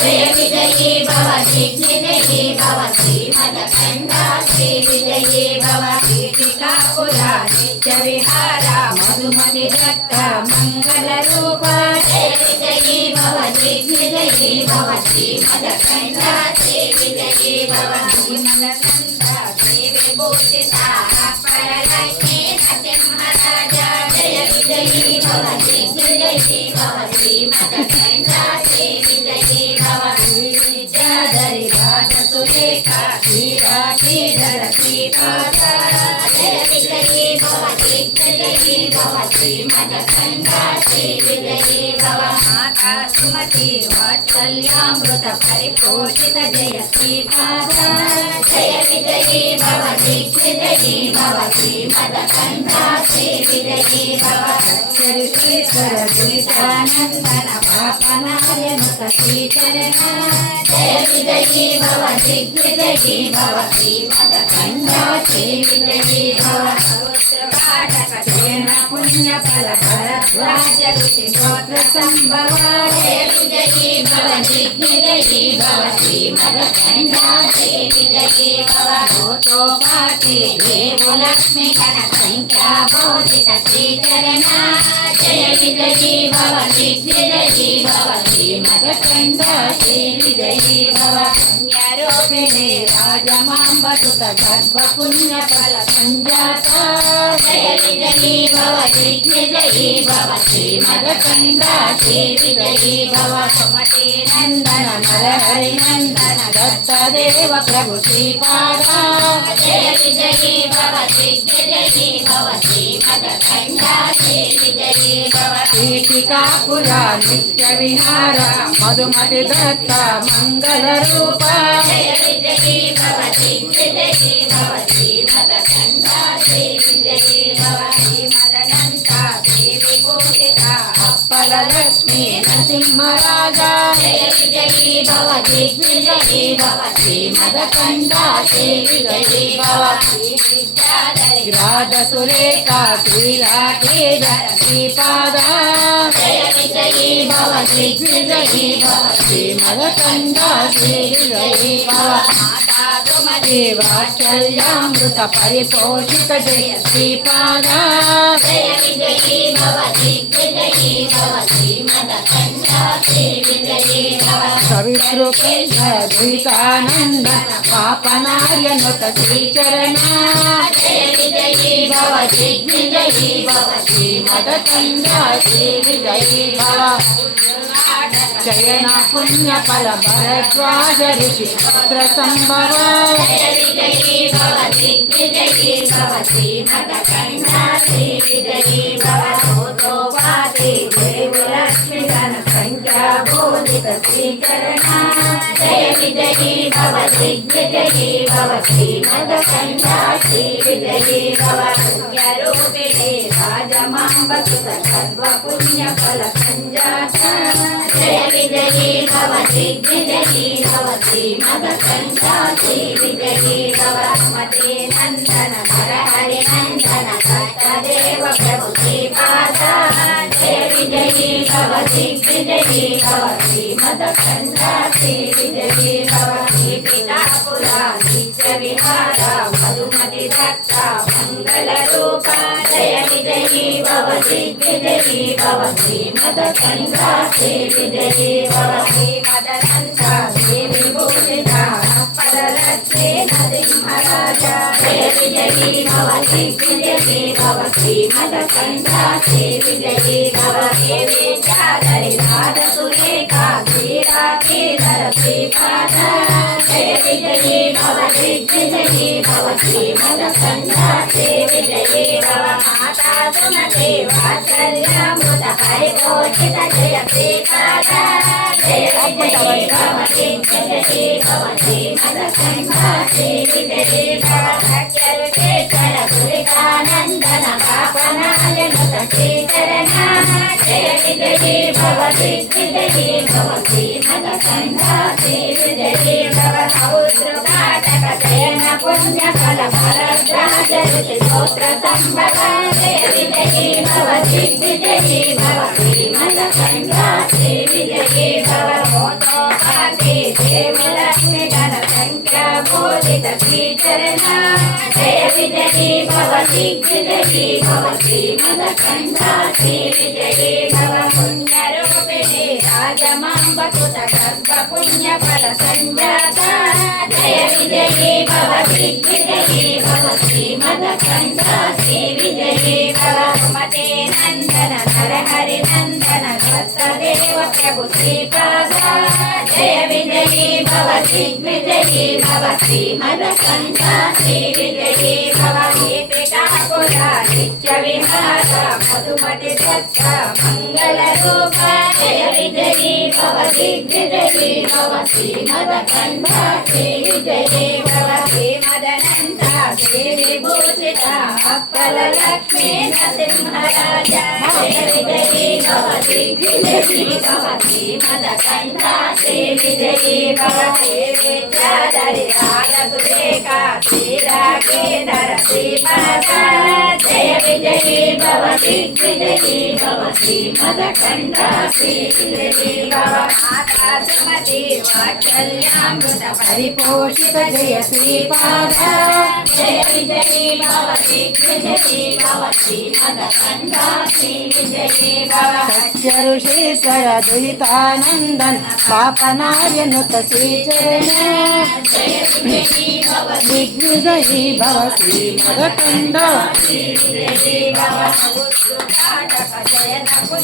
जय विजयी भव दिग्विजयी भव श्रीमदकण्ठा श्री विजयी भव कीर्तिकाकुला नित्य विहारा मधुमति दत्त मंगल रूप जय विजयी भव दिग्विजयी भव श्रीमदकण्ठा श्री विजयी भव श्रीमदकण्ठा देवी भूषिता परलक्ष्मी नरसिंहराजा जय विजयी भव दिग्विजयी भव श्रीमदकण्ठा श्री विजयी भव विद्याधरी राजसुरेखा श्रीराधीधर श्रीपादा जय विजयी भव दिग्विजयी भव श्रीमदकण्ठा श्री विजयी भव माता सुमति वात्सल्यामृत परिपोषित जय श्रीपादा जय विजयी भव दिग्विजयी भव श्रीमदकण्ठा श्री विजयी भव ईश्वर दुरितानन्दन पापनाशनुत श्रीचरण जय विजयी भव दिग्विजयी भव श्रीमदकण्ठा श्री विजयी भव पुण्यफल भरद्वाज ऋषि गोत्र संभव जय विजयी भव दिग्विजयी भव श्रीमदकण्ठा श्री विजयी भव भूतोपाति देवो लक्ष्मी गण संख्या बोधित श्रीचरण जय विजयी भव दिग्विजयी भव श्रीमदकण्ठा श्री विजयी भव पुण्यरूपिणे राजमाम्बसुत गर्भ पुण्यफल संजाता जय विजयी भव दिग्विजयी भव श्रीमदकण्ठा श्री विजयी भव सुमति नंदन नरहरि नंदन दत्तदेव प्रभु श्रीपादा जय विजयी भव दिग्विजयी भव श्रीमदकण्ठा श्री विजयी भव कीर्तिकाकुला नित्य विहारा मधुमति दत्त मंगल रूप जय विजयी भव दिग्विजयी भव श्रीमदकण्ठा श्री विजयी भव श्रीमदनन्ता देवी भूषिता अप्पलक्ष्मी नरसिंहराजा जय विजयी भव दिग्विजयी भव श्रीमदकण्ठा श्री विजयी भव विद्याधरी राजसुरेखा श्रीराधीधर श्रीपादा जय विजयी भव दिग्विजयी भव श्रीमदकण्ठा श्री विजयी भव माता सुमति वात्सल्यामृत परिपोषित जय श्रीपादा जय विजयी भव दिग्विजयी भव श्रीमदकण्ठा श्री विजयी भव सवितृकेन्द्रद्वैतानन्दन पापनार्यनुत श्रीचरण जय विजयी भव दिग्विजयी भव श्रीमदकण्ठा श्री विजयी भव जयना पुण्यफल भरद्वाज ऋषि गोत्र संभव जय विजयी भव दिग्विजयी भव श्रीमदकण्ठा श्री विजयी भव भूतोपाति देवो लक्ष्मी गण संख्या बोधित श्रीचरण जय विजयी भव दिग्विजयी भव श्रीमदकण्ठा श्री विजयी भव पुण्यरूपिणे राजमाम्बसुत सर्व पुण्यफल संजाता जय विजयी भव दिग्विजयी भव श्रीमदकण्ठा श्री विजयी भव सुमति नंदन नरहरि नंदन दत्तदेव प्रभु श्रीपादा जय विजयी भव दिग्विजयी भव श्रीमदकण्ठा श्री विजयी भव कीर्तिकाकुला नित्य विहारा मधुमति दत्त मंगल रूप जय विजयी भव दिग्विजयी भव श्रीमदकण्ठा श्री विजयी भव श्रीमदनन्ता देवी भूषिता अप्पलक्ष्मी नरसिंहराजा जय विजयी भव दिग्विजयी भव श्रीमदकण्ठा श्री विजयी भव विद्याधरी राजसुरेखा श्रीराधीधर श्रीपादा जय विजयी भव दिग्विजयी भव श्रीमदकण्ठा श्री विजयी भव माता सुमति वात्सल्यामृत परिपोषित जय श्रीपादा जय विजयी भव दिग्विजयी भव श्रीमदकण्ठा श्री विजयी भव सत्यरुचेश्वर दुरितानन्दन पापनाशनुत श्रीचरण जय विजयी भव दिग्विजयी भव श्रीमदकण्ठा श्री विजयी भव पौत्रघातक जयन पुण्यफल भरद्वाज ऋषि गोत्र संभव जय विजयी भव दिग्विजयी भव श्रीमदकण्ठा श्री विजयी भव मोदोपाधि देवलक्ष्मी गणसंख्या बोधित श्रीचरणा जय विजयी भव दिग्विजयी भव श्रीमदकण्ठा श्रीविजयी भव पुण्यरूपिणी राजमाम्ब सुत गर्भ पुण्यफल सञ्जाता जय विजयी भव दिग्विजयी भव श्रीमदकण्ठा श्रीविजयी भव सुमते नन्दन नरहरि नन्दन दत्तदेव प्रभु श्रीपादा जय विजयी भव दिग्विजयी भव श्रीमदकण्ठा श्रीविजयी भव दीपिकापुरा नित्यविहार मधुमति दत्त मङ्गलरूप जय विजयी भव दिग्विजयी भव श्रीमदकण्ठा श्रीविजयी भव श्रीमदनन्द श्रीविभूषिता अप्पलक्ष्मी नरसिंहराज जय विजयी भव दिग्विजयी भव श्रीमदकण्ठा श्रीविजयी भव श्रीविद्याधरि राजसुरेखा श्रीरागेन्द्र श्रीपादा जय विजयी भव दिग्विजयी भव श्रीमदकण्ठा श्रीविजयी भव माता सुमति वात्सल्यामृत परिपोषित जय श्रीपादा जय विजयी भव दिग्विजयी भव श्रीमदकण्ठा श्रीविजयी भव सत्य ऋषीश्वर दुहितानन्दन पापनार्यनुत श्रीचरण जय विजयी भव दिग्विजयी भव श्रीमदकण्ठा श्रीविजयी भव